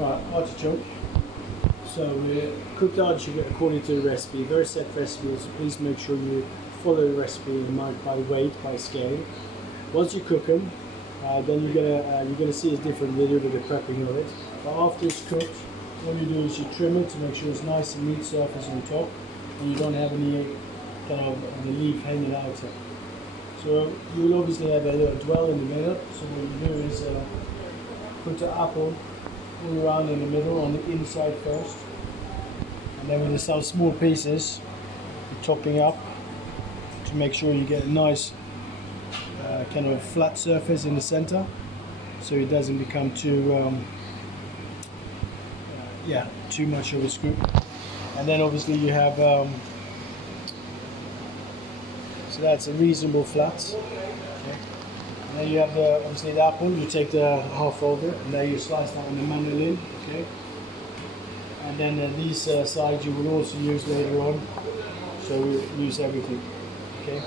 Right, artichoke. So we cooked artichoke according to the recipe, very set recipe, so please make sure you follow the recipe in mind by weight, by scale. Once you cook them, then you're gonna see a different video with the prepping of it. But after it's cooked, what you do is you trim it to make sure it's nice and neat surface on top, and you don't have any kind of the leaf hanging out there. So you will obviously have a little dwell in the middle. So what you do is put the apple all around in the middle on the inside first, and then with some small pieces, you're topping up to make sure you get a nice kind of flat surface in the center, so it doesn't become too too much of a scoop. And then obviously you have so that's a reasonable flat. Okay. And then you have obviously the apple. You take the half of it, and then you slice that on the mandolin. Okay. And then these sides you will also use later on. So we use everything. Okay.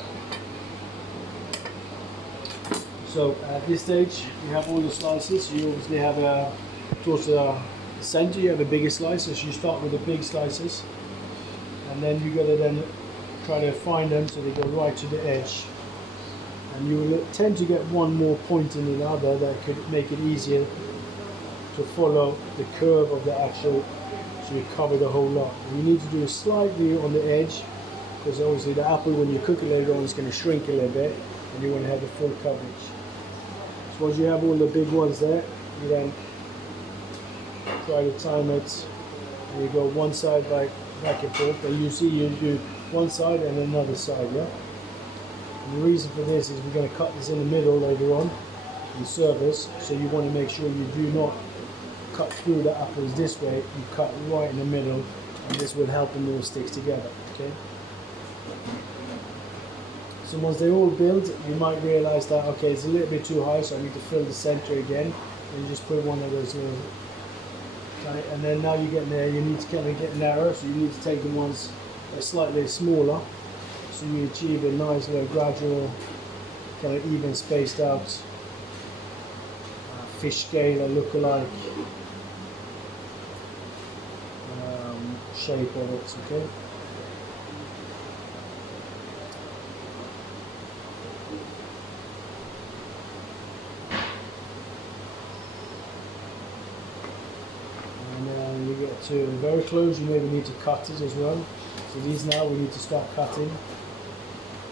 So at this stage you have all the slices. You obviously have towards the center you have a bigger slice. So you start with the big slices, and then you gotta then try to find them so they go right to the edge. And you will tend to get one more point than the other that could make it easier to follow the curve of the actual, so you cover the whole lot. And you need to do it slightly on the edge, because obviously the apple, when you cook it later on, is going to shrink a little bit, and you want to have the full coverage. So once you have all the big ones there, you then try to time it, and you go one side back and forth, and you see you do one side and another side, yeah? And the reason for this is we're going to cut this in the middle later on in service, so you want to make sure you do not cut through the apples this way, you cut right in the middle, and this will help them all stick together, okay? So once they all build, you might realize that, okay, it's a little bit too high, so I need to fill the center again, and you just put one of those little, and then now you get there, you need to kind of get narrow, so you need to take the ones slightly smaller, so you achieve a nice little gradual, kind of even spaced out fish scale or look-alike shape of it, okay? And then you get to very close, you maybe need to cut it as well. So these now we need to start cutting.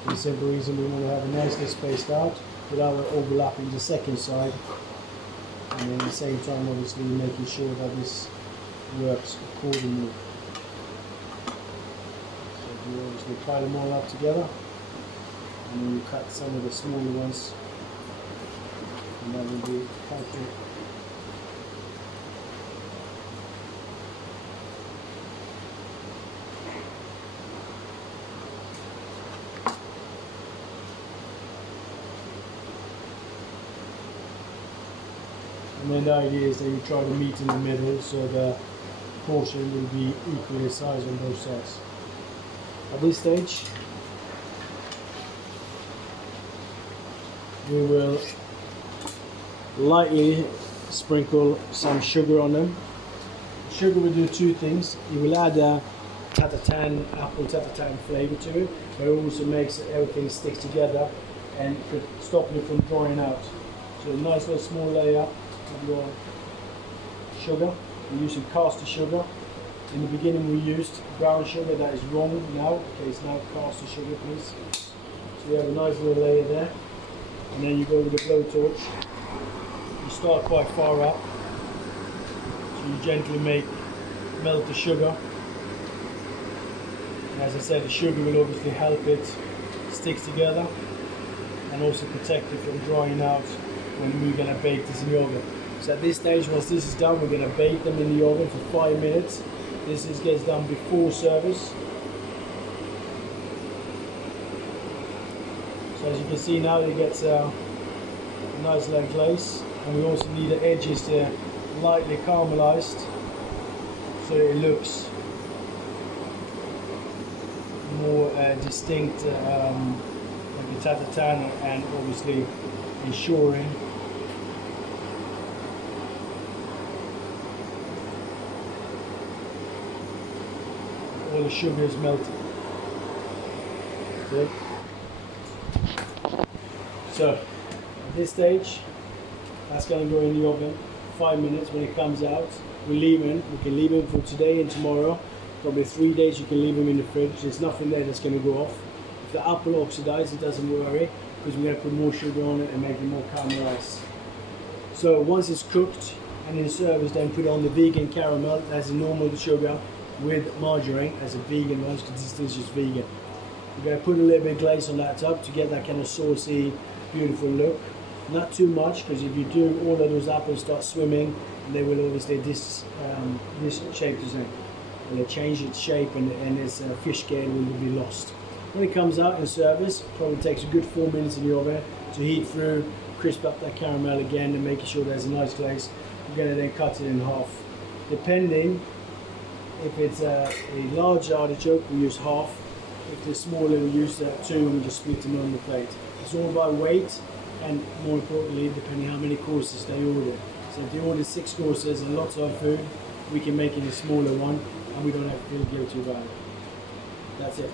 For the simple reason we want to have a nicely spaced out without overlapping the second side. And at the same time obviously making sure that this works accordingly. So you obviously tie them all up together, and then you cut some of the smaller ones, and that will be perfect. And then the idea is that you try to meet in the middle, so the portion will be equally sized on both sides. At this stage, we will lightly sprinkle some sugar on them. Sugar will do two things. It will add a tatatane, apple tatatane flavor to it, but it also makes everything stick together and could stop you from drying out. So a nice little small layer of your sugar. We're using caster sugar. In the beginning we used brown sugar, that is wrong now. Okay, it's now caster sugar, please. So you have a nice little layer there. And then you go with the blowtorch. You start quite far up. So you gently melt the sugar. And as I said, the sugar will obviously help it stick together and also protect it from drying out when we're going to bake this in the oven. So at this stage, once this is done, we're going to bake them in the oven for 5 minutes. This gets done before service. So as you can see now, it gets a nice little glaze, and we also need the edges to lightly caramelized, so it looks more distinct, like the tatatane, and obviously ensuring the sugar is melted. Okay. So at this stage, that's going to go in the oven 5 minutes. When it comes out, we can leave them for today and tomorrow. Probably 3 days you can leave them in the fridge. There's nothing there that's going to go off. If the apple oxidizes, it doesn't worry, because we're going to put more sugar on it and make it more caramelized. So once it's cooked and in service, then put on the vegan caramel as a normal sugar with margarine as a vegan one, because this is just vegan. We're going to put a little bit of glaze on that top to get that kind of saucy, beautiful look. Not too much, because if you do, all of those apples start swimming, and they will obviously this shape doesn't. They change its shape, and its fish scale will be lost. When it comes out in service, probably takes a good 4 minutes in the oven to heat through, crisp up that caramel again, and making sure there's a nice glaze. We're going to then cut it in half. Depending, if it's a large artichoke, we use half. If they're smaller, we use 2, and we just split them on the plate. It's all by weight, and more importantly, depending how many courses they order. So if they order 6 courses and lots of food, we can make it a smaller one, and we don't have to feel guilty about it. That's it.